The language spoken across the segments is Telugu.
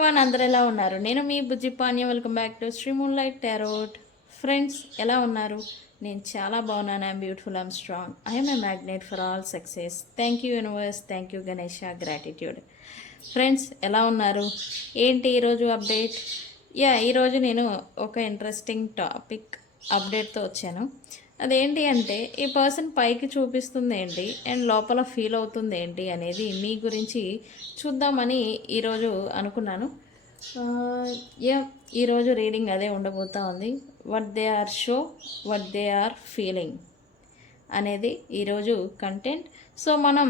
ఎవరీవన్, అందరు ఎలా ఉన్నారు? నేను మీ Bujji Paniya. Welcome back to Sri moonlight tarot. Friends, ఎలా ఉన్నారు? నేను చాలా బాగున్నాను. I'm beautiful, I'm strong, I'm a magnet for all success. Thank you universe, thank you Ganesha, gratitude. Friends, ఎలా ఉన్నారు? ఏంటి ఈరోజు అప్డేట్? ఈరోజు నేను ఒక ఇంట్రెస్టింగ్ టాపిక్ అప్డేట్తో వచ్చాను. అదేంటి అంటే, ఈ పర్సన్ పైకి చూపిస్తుంది ఏంటి అండ్ లోపల ఫీల్ అవుతుంది ఏంటి అనేది మీ గురించి చూద్దామని ఈరోజు అనుకున్నాను. ఈరోజు రీడింగ్ అదే ఉండబోతా ఉంది. What they are show, what they are feeling అనేది ఈరోజు కంటెంట్. సో మనం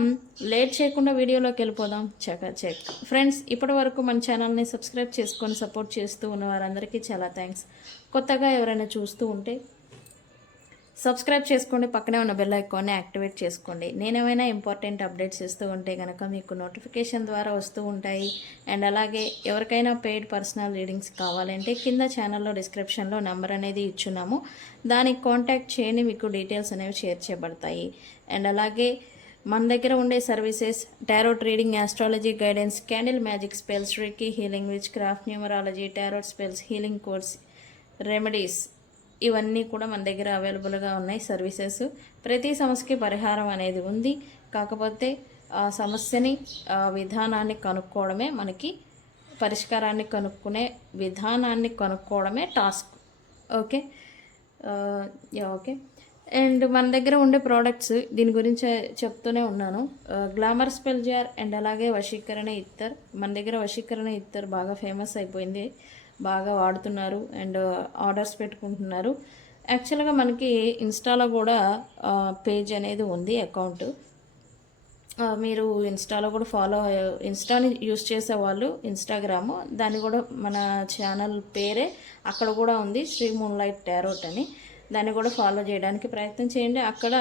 లేట్ చేయకుండా వీడియోలోకి వెళ్ళిపోదాం. చెక్ ఫ్రెండ్స్, ఇప్పటి వరకు మన ఛానల్ని సబ్స్క్రైబ్ చేసుకొని సపోర్ట్ చేస్తూ ఉన్న వారందరికీ చాలా థ్యాంక్స్. కొత్తగా ఎవరైనా చూస్తూ ఉంటే సబ్స్క్రైబ్ చేసుకోండి, పక్కనే ఉన్న బెల్ ఐకాన్ని యాక్టివేట్ చేసుకోండి. నేనేమైనా ఇంపార్టెంట్ అప్డేట్స్ ఇస్తూ ఉంటే కనుక మీకు నోటిఫికేషన్ ద్వారా వస్తూ ఉంటాయి. అండ్ అలాగే ఎవరికైనా పెయిడ్ పర్సనల్ రీడింగ్స్ కావాలంటే కింద ఛానల్లో డిస్క్రిప్షన్లో నెంబర్ అనేది ఇచ్చున్నాము, దానికి కాంటాక్ట్ చేయండి, మీకు డీటెయిల్స్ అనేవి షేర్ చేయబడతాయి. అండ్ అలాగే మన దగ్గర ఉండే services tarot reading, astrology guidance, candle magic spells, reiki healing, which craft, numerology, tarot spells, healing course, remedies, ఇవన్నీ కూడా మన దగ్గర అవైలబుల్గా ఉన్నాయి సర్వీసెస్. ప్రతి సమస్యకి పరిహారం అనేది ఉంది. కాకపోతే ఆ సమస్యని విధానాన్ని కనుక్కోవడమే మనకి, పరిష్కారాన్ని కనుక్కునే విధానాన్ని కనుక్కోవడమే టాస్క్. ఓకే. ఓకే. అండ్ మన దగ్గర ఉండే ప్రోడక్ట్స్ దీని గురించి చెప్తూనే ఉన్నాను. గ్లామర్ స్పెల్ జార్ అండ్ అలాగే వశీకరణ ఇత్తర్. మన దగ్గర వశీకరణ ఇత్తర్ బాగా ఫేమస్ అయిపోయింది, బాగా వాడుతున్నారు అండ్ ఆర్డర్స్ పెట్టుకుంటున్నారు. యాక్చువల్గా మనకి ఇన్స్టాలో కూడా పేజ్ అనేది ఉంది, అకౌంట్. మీరు ఇన్స్టాలో కూడా ఇన్స్టాని యూస్ చేసేవాళ్ళు ఇన్స్టాగ్రాము, దాన్ని కూడా మన ఛానల్ పేరే అక్కడ కూడా ఉంది, శ్రీ మూన్లైట్ టారోట్ అని. దాన్ని కూడా ఫాలో చేయడానికి ప్రయత్నం చేయండి. అక్కడ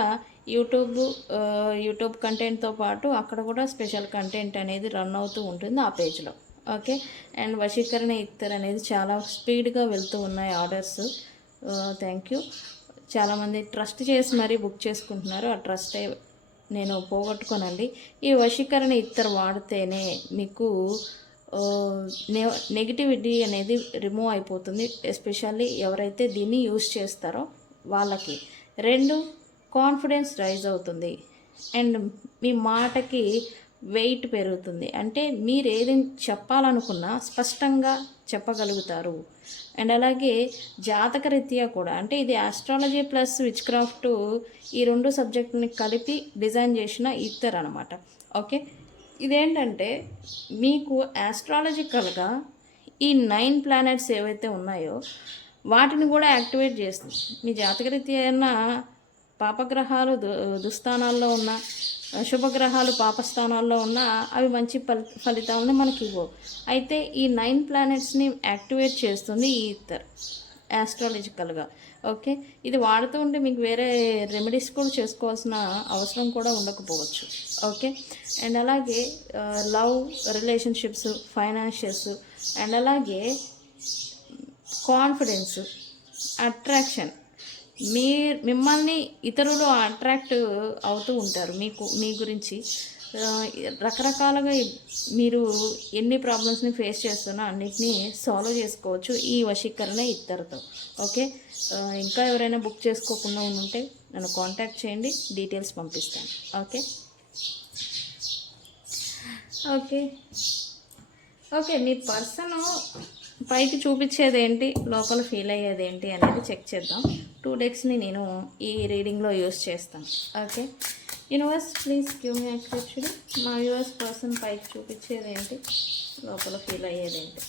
యూట్యూబ్ కంటెంట్తో పాటు అక్కడ కూడా స్పెషల్ కంటెంట్ అనేది రన్ అవుతూ ఉంటుంది ఆ పేజ్లో. ఓకే. అండ్ వశీకరణ ఇత్తర్ అనేది చాలా స్పీడ్గా వెళ్తూ ఉన్నాయి ఆర్డర్స్. Thank you. చాలామంది ట్రస్ట్ చేసి మరీ బుక్ చేసుకుంటున్నారు. ఆ ట్రస్టే నేను పోగొట్టుకోనండి. ఈ వశీకరణ ఇత్తర్ వాడితేనే మీకు నెగిటివిటీ అనేది రిమూవ్ అయిపోతుంది. ఎస్పెషల్లీ ఎవరైతే దీన్ని యూస్ చేస్తారో వాళ్ళకి. 2, కాన్ఫిడెన్స్ రైజ్ అవుతుంది అండ్ మీ మాటకి వెయిట్ పెరుగుతుంది. అంటే మీరు ఏది చెప్పాలనుకున్నా స్పష్టంగా చెప్పగలుగుతారు. అండ్ అలాగే జాతకరీత్యా కూడా, అంటే ఇది ఆస్ట్రాలజీ ప్లస్ విచ్ క్రాఫ్ట్, ఈ 2 సబ్జెక్టుని కలిపి డిజైన్ చేసిన ఇత్తర్ అనమాట. ఓకే. ఇదేంటంటే మీకు ఆస్ట్రాలజికల్గా ఈ 9 ప్లానెట్స్ ఏవైతే ఉన్నాయో వాటిని కూడా యాక్టివేట్ చేస్తుంది. మీ జాతకరీత్యా ఏమన్నా పాపగ్రహాలు దుస్థానాల్లో ఉన్న, శుభగ్రహాలు పాపస్థానాల్లో ఉన్న అవి మంచి ఫలితాలను మనకి ఇవ్వవు. అయితే ఈ 9 ప్లానెట్స్ని యాక్టివేట్ చేస్తుంది ఈ ఇత్తర్ ఆస్ట్రాలజికల్గా. ఓకే. ఇది వాడుతూ ఉంటే మీకు వేరే రెమెడీస్ కూడా చేసుకోవాల్సిన అవసరం కూడా ఉండకపోవచ్చు. ఓకే. అండ్ అలాగే లవ్, రిలేషన్షిప్స్, ఫైనాన్షియల్స్ అండ్ అలాగే కాన్ఫిడెన్స్, అట్రాక్షన్, మిమ్మల్ని ఇతరులు అట్రాక్ట్ అవుతూ ఉంటారు మీ గురించి. రకరకాలుగా మీరు ఎన్ని ప్రాబ్లమ్స్ని ఫేస్ చేస్తున్నా అన్నిటినీ సాల్వ్ చేసుకోవచ్చు ఈ వశీకరణ ఇత్తర్తో. ఓకే. ఇంకా ఎవరైనా బుక్ చేసుకోకుండా ఉంటే నన్ను కాంటాక్ట్ చేయండి, డీటెయిల్స్ పంపిస్తాను. ఓకే. ఓకే. ఓకే. మీ పర్సన్ పైకి చూపించేది ఏంటి, లోపల ఫీల్ అయ్యేది ఏంటి అనేది చెక్ చేద్దాం. 2 డెక్స్ని నేను ఈ రీడింగ్లో యూస్ చేస్తాను. Okay. Universe, please give me యాక్సెప్షన్. మా యూఎస్ పర్సన్ పైకి చూపించేది ఏంటి, లోపల ఫీల్ అయ్యేది ఏంటి.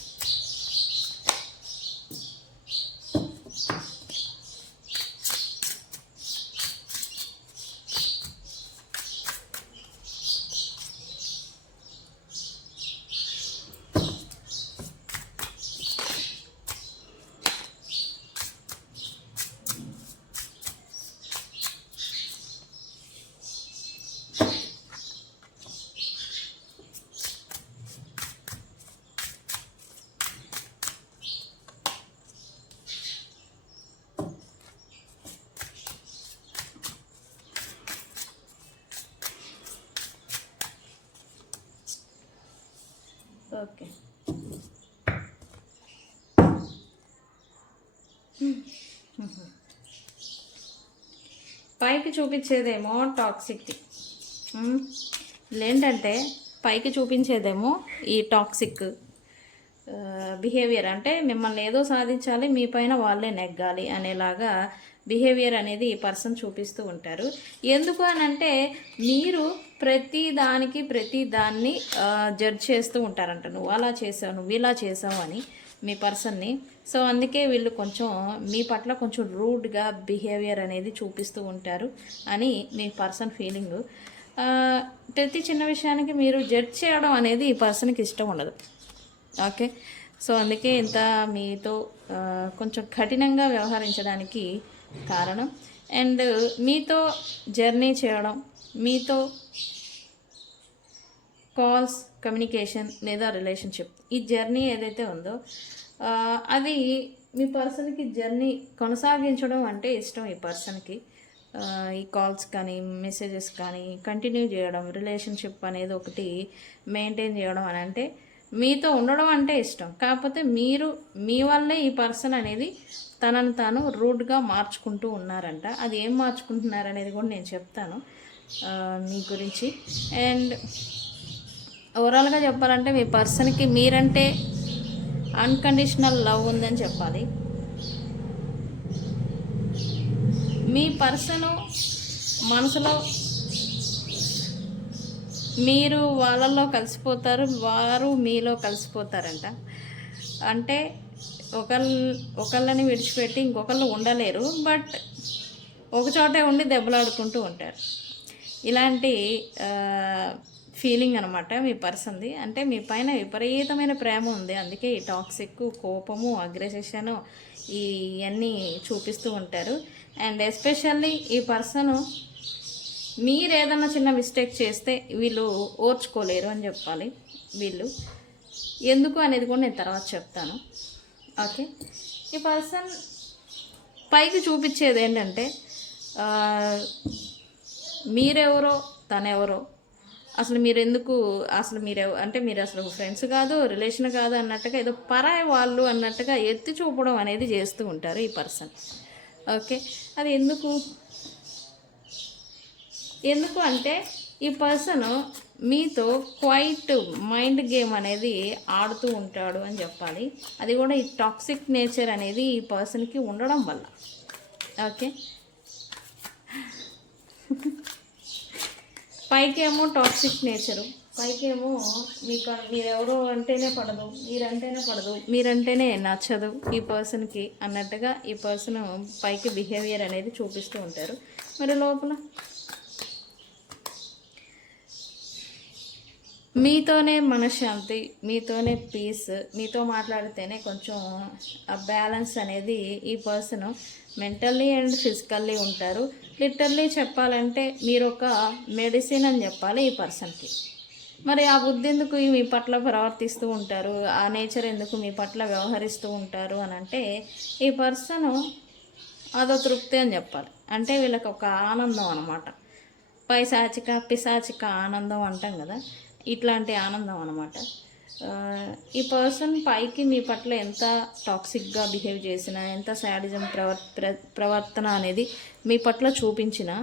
ఓకే. పైకి చూపించేదేమో టాక్సిక్, ఏంటంటే పైకి చూపించేదేమో ఈ టాక్సిక్ బిహేవియర్, అంటే మిమ్మల్ని ఏదో సాధించాలి, మీ పైన వాళ్ళే నెగ్గాలి అనేలాగా బిహేవియర్ అనేది ఈ పర్సన్ చూపిస్తూ ఉంటారు. ఎందుకు అని అంటే మీరు ప్రతి దాన్ని జడ్జ్ చేస్తూ ఉంటారంట. నువ్వు అలా చేసావు, నువ్వు ఇలా చేసావు అని మీ పర్సన్ని. సో అందుకే వీళ్ళు కొంచెం మీ పట్ల కొంచెం రూడ్గా బిహేవియర్ అనేది చూపిస్తూ ఉంటారు అని మీ పర్సన్ ఫీలింగు. ప్రతి చిన్న విషయానికి మీరు జడ్జ్ చేయడం అనేది ఈ పర్సన్కి ఇష్టం ఉండదు. ఓకే, సో అందుకే ఇంత మీతో కొంచెం కఠినంగా వ్యవహరించడానికి కారణం. అండ్ మీతో జర్నీ చేయడం, మీతో కాల్స్, కమ్యూనికేషన్ లేదా రిలేషన్షిప్, ఈ జర్నీ ఏదైతే ఉందో అది మీ పర్సన్కి జర్నీ కొనసాగించడం అంటే ఇష్టం. ఈ పర్సన్కి ఈ కాల్స్ కానీ మెసేజెస్ కానీ కంటిన్యూ చేయడం, రిలేషన్షిప్ అనేది ఒకటి మెయింటైన్ చేయడం అని అంటే మీతో ఉండడం అంటే ఇష్టం. కాకపోతే మీరు మీ వల్లే ఈ పర్సన్ అనేది తనను తాను రూడ్గా మార్చుకుంటూ ఉన్నారంట. అది ఏం మార్చుకుంటున్నారు అనేది కూడా నేను చెప్తాను మీ గురించి. అండ్ ఓవరాల్గా చెప్పాలంటే మీ పర్సన్కి మీరంటే అన్కండిషనల్ లవ్ ఉందని చెప్పాలి. మీ పర్సను మనసులో మీరు వాళ్ళల్లో కలిసిపోతారు, వారు మీలో కలిసిపోతారంట. అంటే ఒకళ్ళని విడిచిపెట్టి ఇంకొకళ్ళు ఉండలేరు, బట్ ఒకచోటే ఉండి దెబ్బలాడుకుంటూ ఉంటారు. ఇలాంటి ఫీలింగ్ అనమాట మీ పర్సన్ది. అంటే మీ పైన విపరీతమైన ప్రేమ ఉంది, అందుకే ఈ టాక్సిక్, కోపము, అగ్రెషన్ ఇవన్నీ చూపిస్తూ ఉంటారు. అండ్ ఎస్పెషల్లీ ఈ పర్సను మీరు ఏదన్నా చిన్న మిస్టేక్ చేస్తే వీళ్ళు ఓర్చుకోలేరు అని చెప్పాలి. వీళ్ళు ఎందుకు అనేది కూడా నేను తర్వాత చెప్తాను. ఓకే, ఈ పర్సన్ పైకి చూపించేది ఏంటంటే మీరెవరో తనెవరో, అసలు మీరు ఎందుకు, అసలు మీరు అసలు ఫ్రెండ్స్ కాదు, రిలేషన్ కాదు అన్నట్టుగా, ఏదో పరాయి వాళ్ళు అన్నట్టుగా ఎత్తి చూపడం అనేది చేస్తూ ఉంటారు ఈ పర్సన్. ఓకే, అది ఎందుకు అంటే ఈ పర్సన్ మీతో క్వైట్ మైండ్ గేమ్ అనేది ఆడుతూ ఉంటాడు అని చెప్పాలి. అది కూడా ఈ టాక్సిక్ నేచర్ అనేది ఈ పర్సన్కి ఉండడం వల్ల. ఓకే, పైకేమో టాక్సిక్ నేచరు, పైకేమో మీరెవరో అంటేనే పడదు, మీరంటేనే నచ్చదు ఈ పర్సన్కి అన్నట్టుగా ఈ పర్సన్ పైకి బిహేవియర్ అనేది చూపిస్తూ ఉంటారు. మరి లోపల మీతోనే మనశ్శాంతి, మీతోనే పీస్, మీతో మాట్లాడితేనే కొంచెం ఆ బ్యాలెన్స్ అనేది ఈ పర్సన్ మెంటల్లీ అండ్ ఫిజికల్లీ ఉంటారు. లిటరల్లీ చెప్పాలంటే మీరు ఒక మెడిసిన్ అని చెప్పాలి ఈ పర్సన్కి. మరి ఆ బుద్ధి ఎందుకు మీ పట్ల ప్రవర్తిస్తూ ఉంటారు, ఆ నేచర్ ఎందుకు మీ పట్ల వ్యవహరిస్తూ ఉంటారు అని అంటే ఈ పర్సన్ అదో తృప్తి అని చెప్పాలి. అంటే వీళ్ళకి ఒక ఆనందం అన్నమాట. పిశాచిక ఆనందం అంటాం కదా, ఇట్లాంటి ఆనందం అన్నమాట. ఈ పర్సన్ పైకి మీ పట్ల ఎంత టాక్సిక్గా బిహేవ్ చేసినా, ఎంత శాడిజం ప్రవర్తన అనేది మీ పట్ల చూపించినా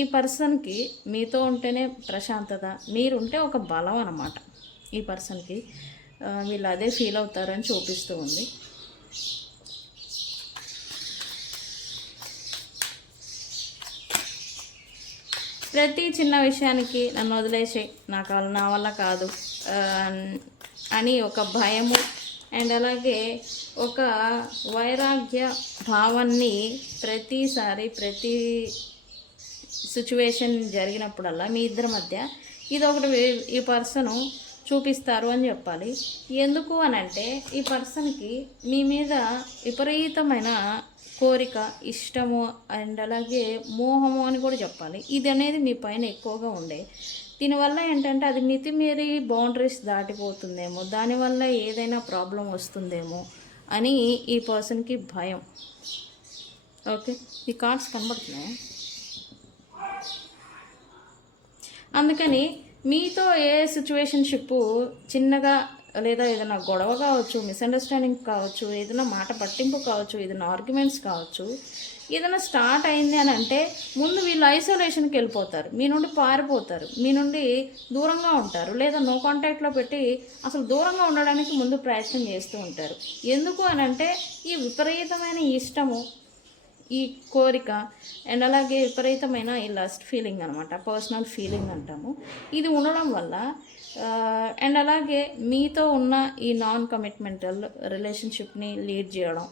ఈ పర్సన్కి మీతో ఉంటేనే ప్రశాంతత, మీరుంటే ఒక బలం అన్నమాట. ఈ పర్సన్కి వీళ్ళు అదే ఫీల్ అవుతారని చూపిస్తూ ఉంది. ప్రతి చిన్న విషయానికి నన్ను వదిలేసే, నా వల్ల కాదు అని ఒక భయము అండ్ అలాగే ఒక వైరాగ్య భావాన్ని ప్రతిసారి ప్రతి సిచ్యువేషన్ జరిగినప్పుడల్లా మీ ఇద్దరి మధ్య ఇదొకటి ఈ పర్సను చూపిస్తారు అని చెప్పాలి. ఎందుకు అని అంటే ఈ పర్సన్కి మీ మీద విపరీతమైన కోరిక, ఇష్టము అండ్ అలాగే మోహము అని కూడా చెప్పాలి. ఇది అనేది మీ పైన ఎక్కువగా ఉండే, దీనివల్ల ఏంటంటే అది మితిమీరి బౌండరీస్ దాటిపోతుందేమో, దానివల్ల ఏదైనా ప్రాబ్లం వస్తుందేమో అని ఈ పర్సన్కి భయం. ఓకే, ఈ కార్డ్స్ కనబడుతున్నాయి. అందుకని మీతో ఏ సిచ్యువేషన్షిప్ చిన్నగా లేదా ఏదైనా గొడవ కావచ్చు, మిస్అండర్స్టాండింగ్ కావచ్చు, ఏదైనా మాట పట్టింపు కావచ్చు, ఏదైనా ఆర్గ్యుమెంట్స్ కావచ్చు, ఏదైనా స్టార్ట్ అయింది అని అంటే ముందు వీళ్ళు ఐసోలేషన్కి వెళ్ళిపోతారు, మీ నుండి పారిపోతారు, మీ నుండి దూరంగా ఉంటారు, లేదా నో కాంటాక్ట్లో పెట్టి అసలు దూరంగా ఉండడానికి ముందు ప్రయత్నం చేస్తూ ఉంటారు. ఎందుకు అని అంటే ఈ విపరీతమైన ఇష్టము, ఈ కోరిక అండ్ అలాగే విపరీతమైన ఈ లస్ట్ ఫీలింగ్ అనమాట, పర్సనల్ ఫీలింగ్ అంటాము. ఇది ఉండడం వల్ల అండ్ అలాగే మీతో ఉన్న ఈ నాన్ కమిట్మెంటల్ రిలేషన్షిప్ని లీడ్ చేయడం,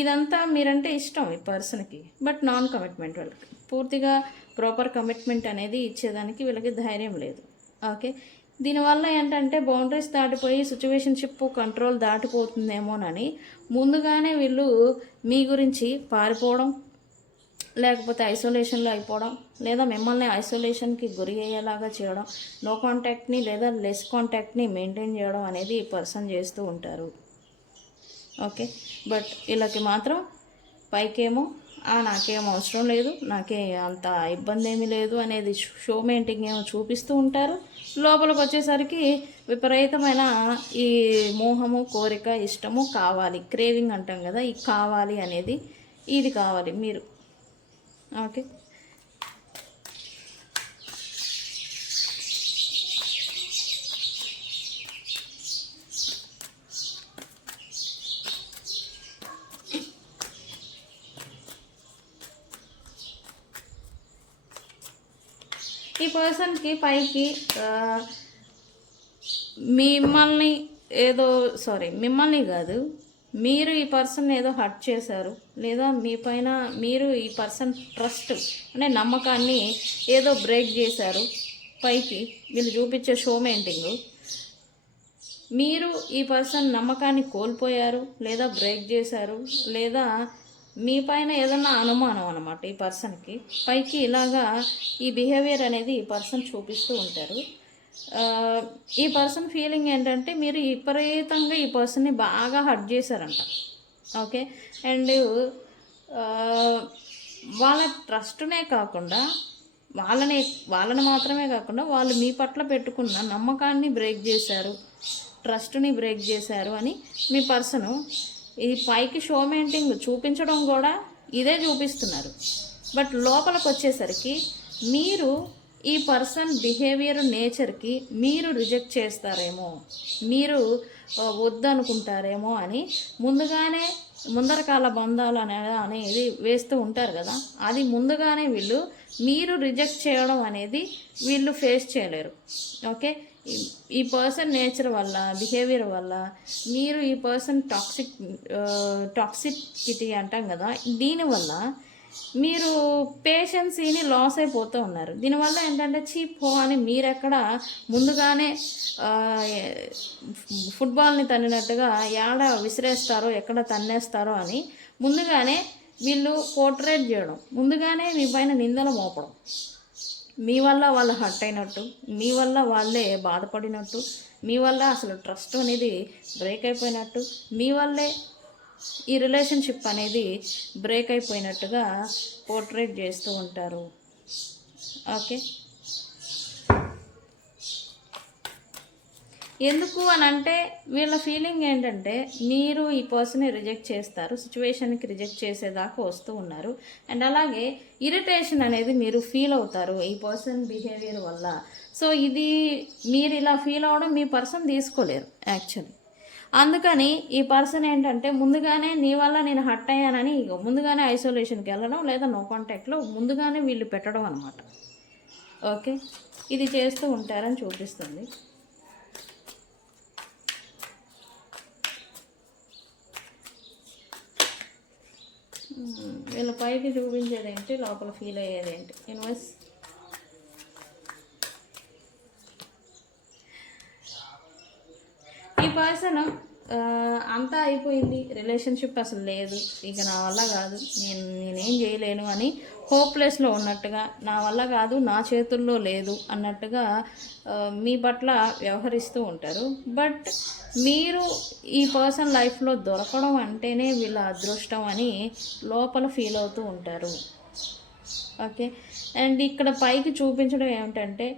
ఇదంతా మీరంటే ఇష్టం ఈ పర్సన్కి, బట్ నాన్ కమిట్మెంట్, వాళ్ళకి పూర్తిగా ప్రాపర్ కమిట్మెంట్ అనేది ఇచ్చేదానికి వీళ్ళకి ధైర్యం లేదు. ఓకే, దీనివల్ల ఏంటంటే బౌండరీస్ దాటిపోయి సిచ్యువేషన్షిప్ కంట్రోల్ దాటిపోతుందేమోనని ముందుగానే వీళ్ళు మీ గురించి పారిపోవడం, లేకపోతే ఐసోలేషన్లో అయిపోవడం, లేదా మిమ్మల్ని ఐసోలేషన్కి గురి అయ్యేలాగా చేయడం, నో కాంటాక్ట్ని లేదా లెస్ కాంటాక్ట్ని మెయింటైన్ చేయడం అనేది ఈ పర్సన్ చేస్తూ ఉంటారు. ఓకే, బట్ వీళ్ళకి మాత్రం పైకేమో నాకేం అవసరం లేదు, నాకే అంత ఇబ్బంది ఏమీ లేదు అనేది షో మెయింటింగ్ ఏమో చూపిస్తూ ఉంటారు. లోపలికి వచ్చేసరికి విపరీతమైన ఈ మోహము, కోరిక, ఇష్టము, కావాలి, క్రేవింగ్ అంటాం కదా, ఈ కావాలి అనేది, ఇది కావాలి మీరు. ఓకే, ఈ పర్సన్కి పైకి మిమ్మల్ని కాదు, మీరు ఈ పర్సన్ ఏదో హర్ట్ చేశారు, లేదా మీ పైన మీరు ఈ పర్సన్ ట్రస్ట్ అంటే నమ్మకాన్ని ఏదో బ్రేక్ చేశారు. పైకి వీళ్ళు చూపించే షో మెయింటింగ్, మీరు ఈ పర్సన్ నమ్మకాన్ని కోల్పోయారు, లేదా బ్రేక్ చేశారు, లేదా మీ పైన ఏదన్నా అనుమానం అనమాట ఈ పర్సన్కి. పైకి ఇలాగా ఈ బిహేవియర్ అనేది ఈ పర్సన్ చూపిస్తూ ఉంటారు. ఈ పర్సన్ ఫీలింగ్ ఏంటంటే మీరు విపరీతంగా ఈ పర్సన్ని బాగా హర్ట్ చేశారంట. ఓకే, అండ్ వాళ్ళ ట్రస్ట్నే కాకుండా వాళ్ళని మాత్రమే కాకుండా వాళ్ళు మీ పట్ల పెట్టుకున్న నమ్మకాన్ని బ్రేక్ చేశారు, ట్రస్ట్ని బ్రేక్ చేశారు అని మీ పర్సను ఈ పైకి షో మెయింటింగ్ చూపించడం కూడా ఇదే చూపిస్తున్నారు. బట్ లోపలికి వచ్చేసరికి మీరు ఈ పర్సన్ బిహేవియర్ నేచర్కి మీరు రిజెక్ట్ చేస్తారేమో, మీరు వద్దనుకుంటారేమో అని ముందుగానే ముందరకాల బంధాలు అనేది వేస్తూ ఉంటారు కదా, అది ముందుగానే వీళ్ళు మీరు రిజెక్ట్ చేయడం అనేది వీళ్ళు ఫేస్ చేయలేరు. ఓకే, ఈ పర్సన్ నేచర్ వల్ల, బిహేవియర్ వల్ల మీరు ఈ పర్సన్ టాక్సిసిటీ అంటాం కదా, దీనివల్ల మీరు పేషెన్సీని లాస్ అయిపోతూ ఉన్నారు. దీనివల్ల ఏంటంటే చీప్ అని మీరెక్కడ ముందుగానే ఫుట్బాల్ని తన్నినట్టుగా ఎక్కడ విసిరేస్తారో ఎక్కడ తన్నేస్తారో అని ముందుగానే వీళ్ళు పోర్ట్రేట్ చేయడం, ముందుగానే మీ పైన నిందలు మోపడం, మీ వల్ల వాళ్ళు హర్ట్ అయినట్టు, మీ వల్ల వాళ్ళే బాధపడినట్టు, మీ వల్ల అసలు ట్రస్ట్ అనేది బ్రేక్ అయిపోయినట్టు, మీ వల్లే ఈ రిలేషన్షిప్ అనేది బ్రేక్ అయిపోయినట్టుగా పోర్ట్రేట్ చేస్తూ ఉంటారు. ఓకే, ఎందుకు అని అంటే వీళ్ళ ఫీలింగ్ ఏంటంటే మీరు ఈ పర్సన్ని రిజెక్ట్ చేస్తారు, సిచ్యువేషన్కి రిజెక్ట్ చేసేదాకా వస్తూ ఉన్నారు. అండ్ అలాగే ఇరిటేషన్ అనేది మీరు ఫీల్ అవుతారు ఈ పర్సన్ బిహేవియర్ వల్ల. సో ఇది మీరు ఇలా ఫీల్ అవ్వడం మీ పర్సన్ తీసుకోలేరు యాక్చువల్లీ. అందుకని ఈ పర్సన్ ఏంటంటే ముందుగానే నీ వల్ల నేను హర్ట్ అయ్యానని ముందుగానే ఐసోలేషన్కి వెళ్ళడం, లేదా నో కాంటాక్ట్లో ముందుగానే వీళ్ళు పెట్టడం అనమాట. ఓకే, ఇది చేస్తూ ఉంటారని చూపిస్తుంది. వీళ్ళ పైకి చూపించేది ఏంటి, లోపల ఫీల్ అయ్యేది ఏంటి? యూనివర్స్ ఈ పర్సన్ అంతా అయిపోయింది, రిలేషన్షిప్ అసలు లేదు, ఇక నా వల్ల కాదు, నేనేం చేయలేను అని హోప్లెస్లో ఉన్నట్టుగా, నా వల్ల కాదు, నా చేతుల్లో లేదు అన్నట్టుగా మీ పట్ల వ్యవహరిస్తూ ఉంటారు. బట్ మీరు ఈ పర్సన్ లైఫ్లో దొరకడం అంటేనే వీళ్ళ అదృష్టం అని లోపల ఫీల్ అవుతూ ఉంటారు. ఓకే, అండ్ ఇక్కడ పైకి చూపించడం ఏమిటంటే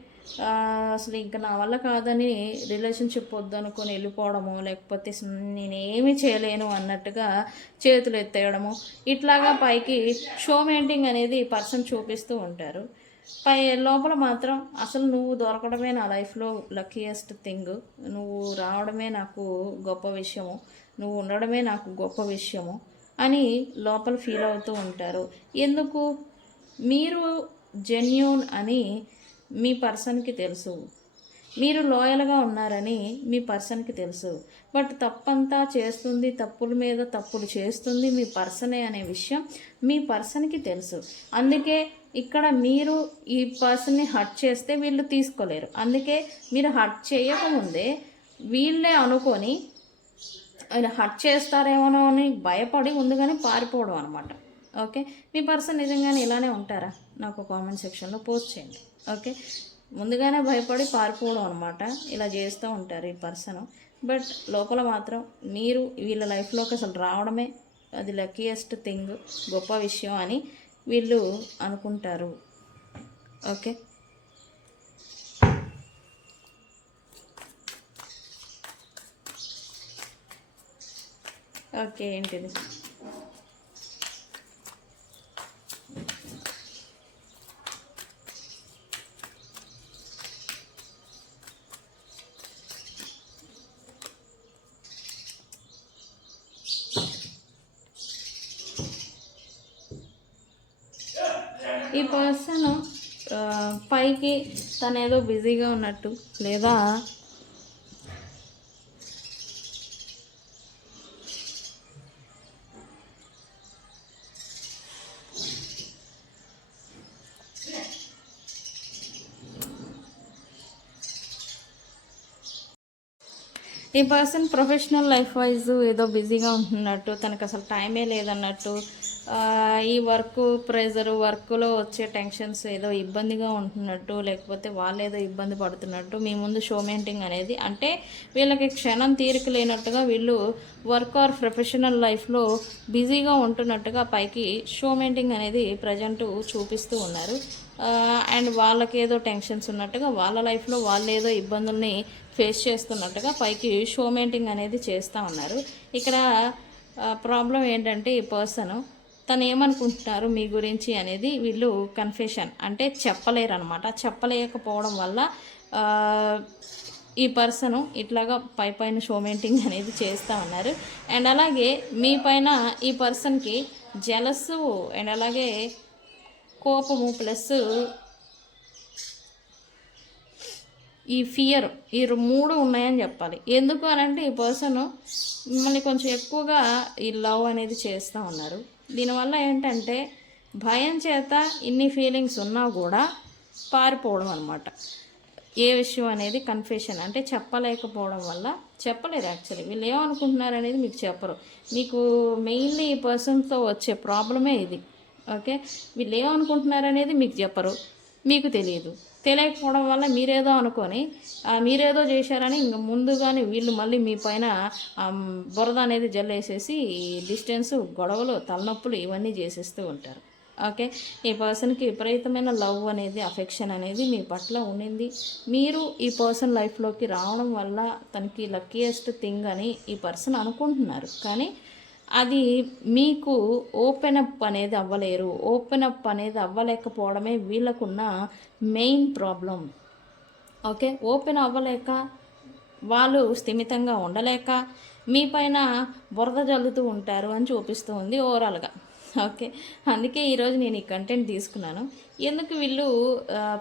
అసలు ఇంకా నా వల్ల కాదని రిలేషన్షిప్ వద్దు అనుకొని వెళ్ళిపోవడము, లేకపోతే నేనేమి చేయలేను అన్నట్టుగా చేతులు ఎత్తేయడము, ఇట్లాగా పైకి షో మెయింటింగ్ అనేది పర్సన్ చూపిస్తూ ఉంటారు. లోపల మాత్రం అసలు నువ్వు దొరకడమే నా లైఫ్లో లక్కీయెస్ట్ థింగ్, నువ్వు రావడమే నాకు గొప్ప విషయము, నువ్వు ఉండడమే నాకు గొప్ప విషయము అని లోపల ఫీల్ అవుతూ ఉంటారు. ఎందుకు? మీరు జెన్యూన్ అని మీ పర్సన్కి తెలుసు, మీరు లాయల్గా ఉన్నారని మీ పర్సన్కి తెలుసు. బట్ తప్పంతా చేస్తుంది, తప్పుల మీద తప్పులు చేస్తుంది మీ పర్సనే అనే విషయం మీ పర్సన్కి తెలుసు. అందుకే ఇక్కడ మీరు ఈ పర్సన్ని హర్ట్ చేస్తే వీళ్ళు తీసుకోలేరు. అందుకే మీరు హర్ట్ చేయకముందే వీళ్ళే అనుకొని ఆయన హర్ట్ చేస్తారేమో అని భయపడి ముందుగానే పారిపోవడం అనమాట. ఓకే, మీ పర్సన్ నిజంగానే ఇలానే ఉంటారా? నాకు కామెంట్ సెక్షన్లో పోస్ట్ చేయండి. ఓకే, ముందుగానే భయపడి పారిపోవడం అనమాట, ఇలా చేస్తూ ఉంటారు ఈ పర్సన్. బట్ లోపల మాత్రం మీరు వీళ్ళ లైఫ్లోకి అసలు రావడమే అది లక్కీయెస్ట్ థింగ్, గొప్ప విషయం అని వీళ్ళు అనుకుంటారు. ఓకే, ఓకే ఏంటిది? ఈ పర్సన్ పైకి తనేదో బిజీగా ఉన్నట్టు, లేదా ఈ పర్సన్ ప్రొఫెషనల్ లైఫ్ వైజ్ ఏదో బిజీగా ఉంటున్నట్టు, తనకు అసలు టైమే లేదన్నట్టు, ఈ వర్క్ ప్రెజర్, వర్క్లో వచ్చే టెన్షన్స్ ఏదో ఇబ్బందిగా ఉంటున్నట్టు, లేకపోతే వాళ్ళు ఏదో ఇబ్బంది పడుతున్నట్టు మీ ముందు షో మెయింటింగ్ అనేది, అంటే వీళ్ళకి క్షణం తీరిక లేనట్టుగా వీళ్ళు వర్క్ ఆర్ ప్రొఫెషనల్ లైఫ్లో బిజీగా ఉంటున్నట్టుగా పైకి షో మెయింటింగ్ అనేది ప్రజెంట్ చూపిస్తూ ఉన్నారు. అండ్ వాళ్ళకి ఏదో టెన్షన్స్ ఉన్నట్టుగా, వాళ్ళ లైఫ్లో వాళ్ళు ఏదో ఇబ్బందుల్ని ఫేస్ చేస్తున్నట్టుగా పైకి షో మెయింటింగ్ అనేది చేస్తూ ఉన్నారు. ఇక్కడ ప్రాబ్లం ఏంటంటే ఈ పర్సన్ తను ఏమనుకుంటున్నారు మీ గురించి అనేది వీళ్ళు కన్ఫెషన్ అంటే చెప్పలేరు అనమాట. చెప్పలేకపోవడం వల్ల ఈ పర్సను ఇట్లాగా పైన షో మెయింటింగ్ అనేది చేస్తూ ఉన్నారు. అండ్ అలాగే మీ పైన ఈ పర్సన్కి జెలస్సు అండ్ అలాగే కోపము ప్లస్ ఈ ఫియర్, ఈ మూడు ఉన్నాయని చెప్పాలి. ఎందుకు అని అంటే ఈ పర్సన్ మిమ్మల్ని కొంచెం ఎక్కువగా ఈ లవ్ అనేది చేస్తూ ఉన్నారు. దీనివల్ల ఏంటంటే భయం చేత ఇన్ని ఫీలింగ్స్ ఉన్నా కూడా పారిపోవడం అనమాట. ఏ విషయం అనేది కన్ఫెషన్ అంటే చెప్పలేకపోవడం వల్ల, చెప్పలేరు యాక్చువల్లీ వీళ్ళు ఏమనుకుంటున్నారు అనేది మీకు చెప్పరు. మీకు మెయిన్లీ ఈ పర్సన్తో వచ్చే ప్రాబ్లమే ఇది. ఓకే, వీళ్ళు ఏమనుకుంటున్నారు అనేది మీకు చెప్పరు, మీకు తెలియదు. తెలియకపోవడం వల్ల మీరేదో అనుకొని మీరేదో చేశారని ఇంక ముందుగానే వీళ్ళు మళ్ళీ మీ పైన బురద అనేది జల్లేసేసి డిస్టెన్స్, గొడవలు, తలనొప్పులు ఇవన్నీ చేసేస్తూ ఉంటారు. ఓకే, ఈ పర్సన్కి విపరీతమైన లవ్ అనేది, అఫెక్షన్ అనేది మీ పట్ల ఉండింది. మీరు ఈ పర్సన్ లైఫ్లోకి రావడం వల్ల తనకి లక్కీయెస్ట్ థింగ్ అని ఈ పర్సన్ అనుకుంటున్నారు. కానీ అది మీకు ఓపెన్ అప్ అనేది అవ్వలేరు. ఓపెన్ అప్ అనేది అవ్వలేకపోవడమే వీళ్ళకున్న మెయిన్ ప్రాబ్లం. ఓకే, ఓపెన్ అవ్వలేక, వాళ్ళు స్థిమితంగా ఉండలేక మీ పైన బురద జల్లుతూ ఉంటారు అని చూపిస్తూ ఉంది ఓవరాల్గా. ఓకే, అందుకే ఈరోజు నేను ఈ కంటెంట్ తీసుకున్నాను. ఎందుకు వీళ్ళు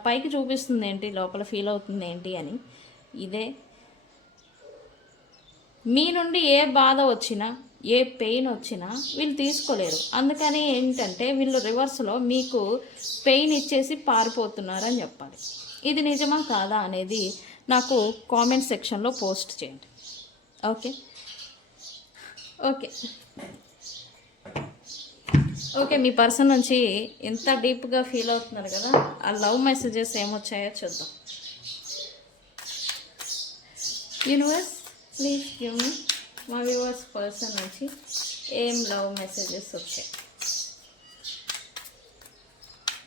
పైకి చూపిస్తుంది ఏంటి, లోపల ఫీల్ అవుతుంది ఏంటి అని. ఇదే మీ నుండి ఏ బాధ వచ్చినా, ఏ పెయిన్ వచ్చినా వీళ్ళు తీసుకోలేరు. అందుకని ఏంటంటే వీళ్ళు రివర్స్లో మీకు పెయిన్ ఇచ్చేసి పారిపోతున్నారని చెప్పాలి. ఇది నిజమా కాదా అనేది నాకు కామెంట్ సెక్షన్లో పోస్ట్ చేయండి. Okay, okay, okay. మీ పర్సన్ నుంచి ఎంత డీప్గా ఫీల్ అవుతున్నారు కదా, ఆ లవ్ మెసేజెస్ ఏమొచ్చాయో చూద్దాం. యూనివర్స్ ప్లీజ్ గివ్ మీ మా వ్యూవర్స్ పర్సన్ నుంచి ఏం లవ్ మెసేజెస్ వచ్చాయి.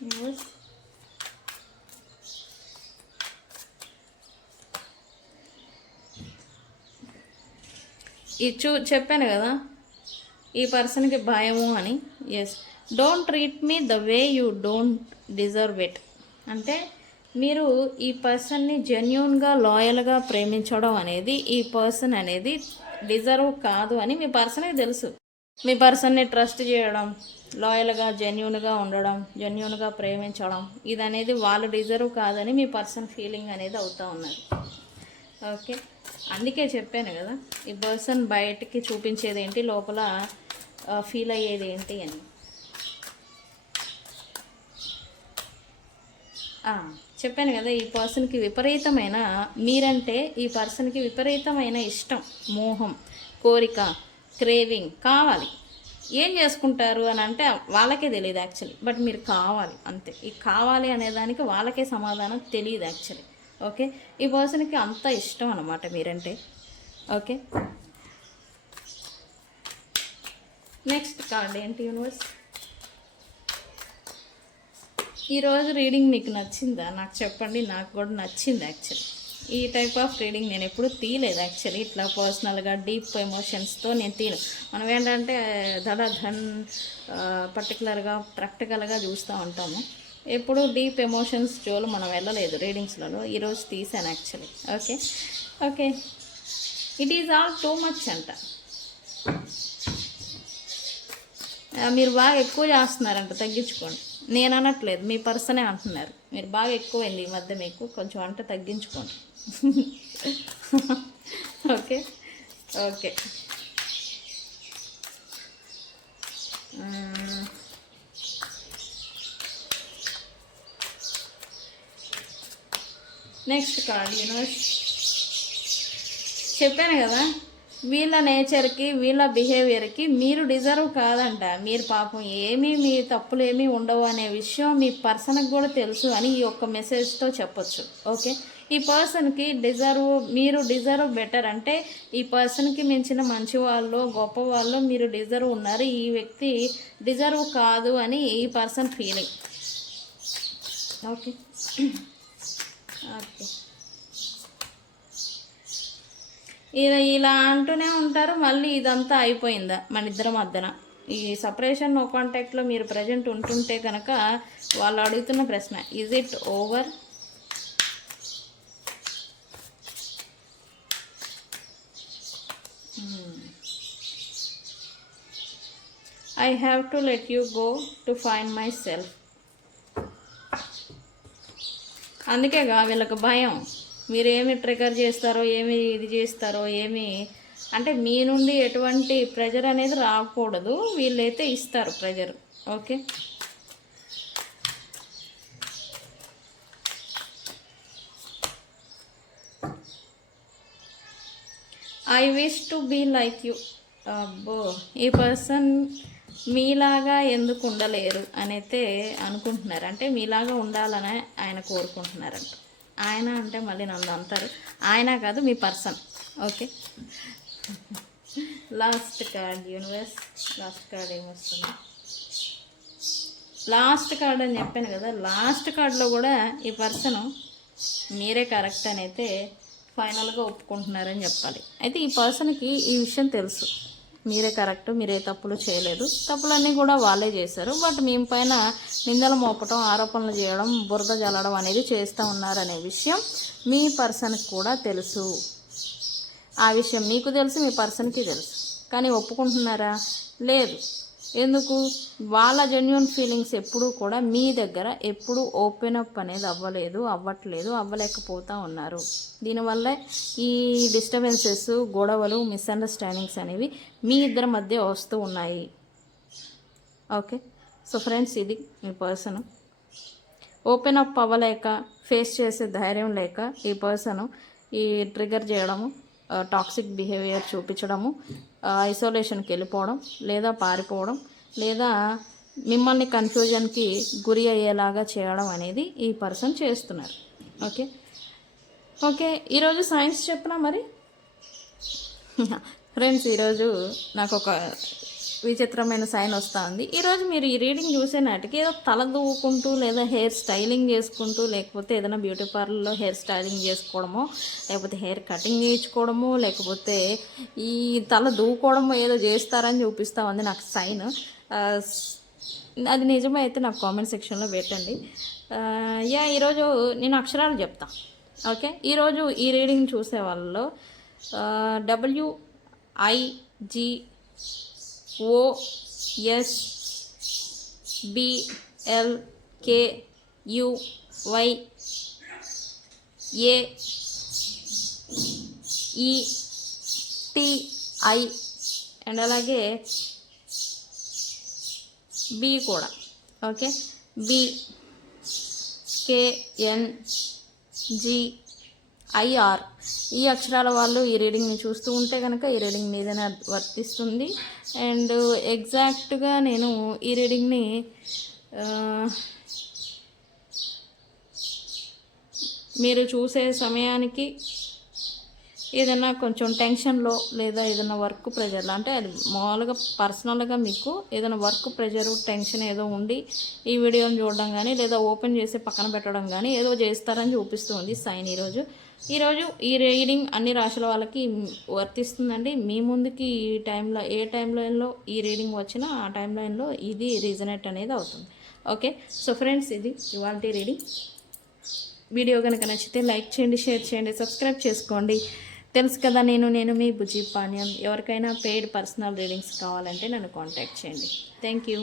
యూనివర్స్ చెప్పాను కదా ఈ పర్సన్కి భయము అని. Yes, don't treat me the way you don't deserve it. అంటే మీరు ఈ పర్సన్ని జెన్యూన్గా లాయల్గా ప్రేమించడం అనేది ఈ పర్సన్ అనేది డిజర్వ్ కాదు అని మీ పర్సన్కి తెలుసు. మీ పర్సన్ని ట్రస్ట్ చేయడం, లాయల్గా జెన్యూన్గా ఉండడం, జెన్యూన్గా ప్రేమించడం, ఇది అనేది వాళ్ళు డిజర్వ్ కాదని మీ పర్సన్ ఫీలింగ్ అనేది అవుతూ ఉన్నది. ఓకే, అందుకే చెప్పాను కదా ఈ పర్సన్ బయటికి చూపించేది ఏంటి, లోపల ఫీల్ అయ్యేది ఏంటి అని. చెప్పాను కదా ఈ పర్సన్కి విపరీతమైన, మీరంటే ఈ పర్సన్కి విపరీతమైన ఇష్టం, మోహం, కోరిక, క్రేవింగ్ కావాలి. ఏం చేసుకుంటారు అని అంటే వాళ్ళకే తెలియదు యాక్చువల్లీ, బట్ మీరు కావాలి అంతే. ఈ కావాలి అనేదానికి వాళ్ళకే సమాధానం తెలియదు యాక్చువల్లీ. ఓకే, ఈ పర్సన్కి అంత ఇష్టం అన్నమాట మీరంటే. ఓకే, నెక్స్ట్ కార్డ్ ఏంటి యూనివర్స్? ఈరోజు రీడింగ్ మీకు నచ్చిందా నాకు చెప్పండి. నాకు కూడా నచ్చింది యాక్చువల్లీ. ఈ టైప్ ఆఫ్ రీడింగ్ నేను ఎప్పుడు తీయలేదు యాక్చువల్లీ. ఇట్లా పర్సనల్గా డీప్ ఎమోషన్స్తో నేను తీయను. మనం ఏంటంటే ధన్ పర్టికులర్గా ప్రాక్టికల్గా చూస్తూ ఉంటాము. ఎప్పుడు డీప్ ఎమోషన్స్ జోలు మనం వెళ్ళలేదు రీడింగ్స్లలో. ఈరోజు తీసాను actually. Okay okay, it is all too much అంట. మీరు బాగా ఎక్కువ చేస్తున్నారంట, తగ్గించుకోండి. నేను అనట్లేదు, మీ పర్సనే అంటున్నారు. మీరు బాగా ఎక్కువైంది ఈ మధ్య, మీకు కొంచెం అంటే తగ్గించుకోండి. Okay okay, next card universe. చెప్పాను కదా వీళ్ళ నేచర్కి, వీళ్ళ బిహేవియర్కి మీరు డిజర్వ్ కాదంట. మీరు పాపం మీ తప్పులు ఏమీ ఉండవు అనే విషయం మీ పర్సన్కి కూడా తెలుసు అని ఈ ఒక్క మెసేజ్తో చెప్పొచ్చు. ఓకే, ఈ పర్సన్కి మీరు డిజర్వ్ బెటర్. అంటే ఈ పర్సన్కి మించిన మంచి వాళ్ళు, గొప్ప వాళ్ళు మీరు డిజర్వ్ ఉన్నారు. ఈ వ్యక్తి డిజర్వ్ కాదు అని ఈ పర్సన్ ఫీలింగ్. ఓకే ఓకే, ఇలా అంటూనే ఉంటారు. మళ్ళీ ఇదంతా అయిపోయిందా మన ఇద్దరి మధ్యన? ఈ సపరేషన్ నో కాంటాక్ట్లో మీరు ప్రజెంట్ ఉంటుంటే కనుక వాళ్ళు అడుగుతున్న ప్రశ్న, is it over? I have to let you go to find my self. అందుకేగా వీళ్ళకి భయం. మీరు ఏమి ట్రిగర్ చేస్తారో, ఏమి ఇది చేస్తారో, ఏమి అంటే మీ నుండి ఎటువంటి ప్రెజర్ అనేది రాకూడదు. వీళ్ళైతే ఇస్తారు pressure. Okay, I wish to be like you. అబ్బో, ఈ పర్సన్ మీలాగా ఎందుకు ఉండలేరు అనైతే అనుకుంటున్నారు. అంటే మీలాగా ఉండాలని ఆయన కోరుకుంటున్నారంట. ఆయన అంటే మళ్ళీ నన్ను అంటారు, ఆయన కాదు మీ person. Okay, last card universe. Last card ఏమొస్తుంది? లాస్ట్ కార్డ్ అని చెప్పాను కదా, లాస్ట్ కార్డులో కూడా ఈ పర్సన్ మీరే కరెక్ట్ అని అయితే ఫైనల్గా ఒప్పుకుంటున్నారని చెప్పాలి. అయితే ఈ పర్సన్కి ఈ విషయం తెలుసు, మీరే కరెక్ట్, మీరే తప్పులు చేయలేదు, తప్పులన్నీ కూడా వాళ్ళే చేశారు. బట్ మీ పైన నిందలు మోపటం, ఆరోపణలు చేయడం, బురద జల్లడం అనేది చేస్తూ ఉన్నారనే విషయం మీ పర్సన్కి కూడా తెలుసు. ఆ విషయం మీకు తెలుసు, మీ పర్సన్కి తెలుసు. కానీ ఒప్పుకుంటున్నారా? లేదు. ఎందుకు? వాళ్ళ జెన్యూన్ ఫీలింగ్స్ ఎప్పుడూ కూడా మీ దగ్గర ఎప్పుడు ఓపెన్ అప్ అనేది అవ్వట్లేదు, అవ్వలేకపోతూ ఉన్నారు. దీనివల్ల ఈ డిస్టర్బెన్సెస్, గొడవలు, మిస్అండర్స్టాండింగ్స్ అనేవి మీ ఇద్దరి మధ్య వస్తూ ఉన్నాయి. ఓకే, సో ఫ్రెండ్స్, ఇది మీ పర్సన్ ఓపెన్ అప్ అవ్వలేక, ఫేస్ చేసే ధైర్యం లేక ఈ పర్సన్ ఈ ట్రిగర్ చేయడము, టాక్సిక్ బిహేవియర్ చూపించడము, ఐసోలేషన్కి వెళ్ళిపోవడం, లేదా పారిపోవడం, లేదా మిమ్మల్ని కన్ఫ్యూజన్కి గురి అయ్యేలాగా చేయడం అనేది ఈ పర్సన్ చేస్తున్నారు. ఓకే ఓకే, ఈరోజు సైన్స్ చెప్పనా మరి? ఫ్రెండ్స్, ఈరోజు నాకు ఒక విచిత్రమైన సైన్ వస్తుంది. ఈరోజు మీరు ఈ రీడింగ్ చూసే నాటికి ఏదో తల దూకుంటూ లేదా హెయిర్ స్టైలింగ్ చేసుకుంటూ లేకపోతే ఏదైనా బ్యూటీ పార్లర్లో హెయిర్ స్టైలింగ్ చేసుకోవడమో లేకపోతే హెయిర్ కటింగ్ చేయించుకోవడమో లేకపోతే ఈ తల దూకోవడమో ఏదో చేస్తారని చూపిస్తూ ఉంది నాకు సైన్. అది నిజమే అయితే నాకు కామెంట్ సెక్షన్లో పెట్టండి. ఈరోజు నేను అక్షరాలు చెప్తా. ఓకే, ఈరోజు ఈ రీడింగ్ చూసే వాళ్ళలో WOSBLKUYAETI అండ్ అలాగే బి కూడా. ఓకే, BKNGIR ఈ అక్షరాల వాళ్ళు ఈ రీడింగ్ని చూస్తూ ఉంటే కనుక ఈ రీడింగ్ మీదనే వర్తిస్తుంది. అండ్ ఎగ్జాక్ట్గా నేను ఈ రీడింగ్ని మీరు చూసే సమయానికి ఏదైనా కొంచెం టెన్షన్లో లేదా ఏదైనా వర్క్ ప్రెజర్లో, అంటే అది మామూలుగా పర్సనల్గా మీకు ఏదైనా వర్క్ ప్రెజర్ టెన్షన్ ఏదో ఉండి ఈ వీడియోని చూడడం కానీ లేదా ఓపెన్ చేసి పక్కన పెట్టడం కానీ ఏదో చేస్తారని చూపిస్తుంది సైన్. ఈరోజు ఈ రీడింగ్ అన్ని రాశుల వాళ్ళకి వర్తిస్తుందండి. మీ ముందుకి ఈ టైంలో ఏ టైం లైన్లో ఈ రీడింగ్ వచ్చినా ఆ టైం లైన్లో ఇది రీజనేట్ అనేది అవుతుంది. ఓకే, సో ఫ్రెండ్స్, ఇది ఇవాళ రీడింగ్. వీడియో కనుక నచ్చితే లైక్ చేయండి, షేర్ చేయండి, సబ్స్క్రైబ్ చేసుకోండి. తెలుసు కదా, నేను మీ బుజ్జి పాణ్యం. ఎవరికైనా పెయిడ్ పర్సనల్ రీడింగ్స్ కావాలంటే నన్ను కాంటాక్ట్ చేయండి. Thank you.